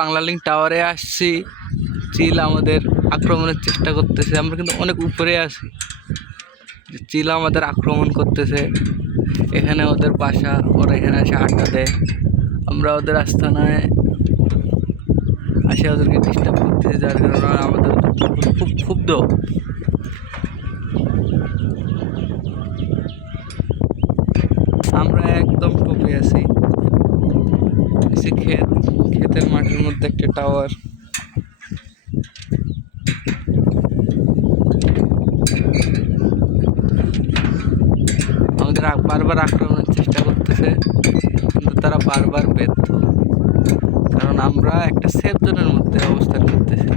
বাংলালিংক টাওয়ারে আসছি। চিল আমাদের আক্রমণের চেষ্টা করতেছে। আমরা কিন্তু অনেক উপরে আছি। চিল আমাদের আক্রমণ করতেছে। এখানে ওদের বাসা, ওরা এখানে এসে আড্ডা দেয়। আমরা ওদের আস্তানায় আসে ওদেরকে ডিস্টার্ব করতেছি, যার কারণে আমাদের খুব ক্ষুব্ধ। আমরা একদম টপে আছি। ক্ষেতের মাঠের মধ্যে একটা টাওয়ার। আমাদের বারবার আক্রমণের চেষ্টা করতেছে, কিন্তু তারা বারবার ব্যর্থ, কারণ আমরা একটা সেফ জোনের মধ্যে অবস্থান করতেছি।